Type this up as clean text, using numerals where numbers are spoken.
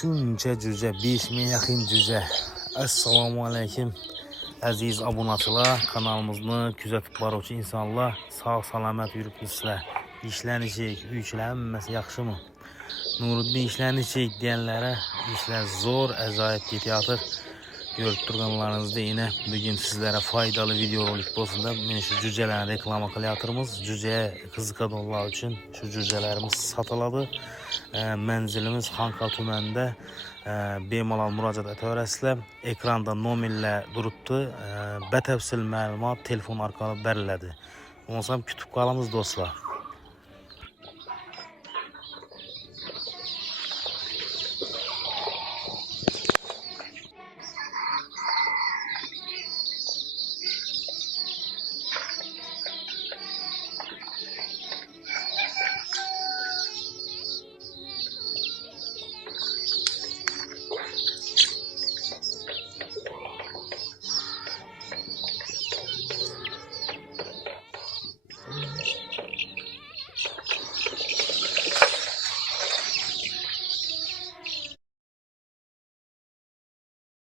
Şunca cüce, 5000 yaxın cüce. Assalamu aleykum aziz abunatçılar, kanalımızı küzətib barıcı insanlar, sağ salamat yürübmüşsülər. İşlənəcək, yüklənməsi yaxşımı? Nuruddin işlənəcək deyənlərə işlər zor, əcaib getiyatır. Görüb durğanlarınızda yine bugün sizlere faydalı video rolik olsun. Ben şu cücelerin reklamı kılayatırımız. Cüceye kızıka dollar için şu cücelerimiz satıladı. Menzilimiz Xankal tümənində. Bemalal müracaat etəvərəsilə ekranda nomerlə durubdu. Bətəfsil məlumat telefon arqalı bərilədi. Onsam kütüb qalımız dostlar.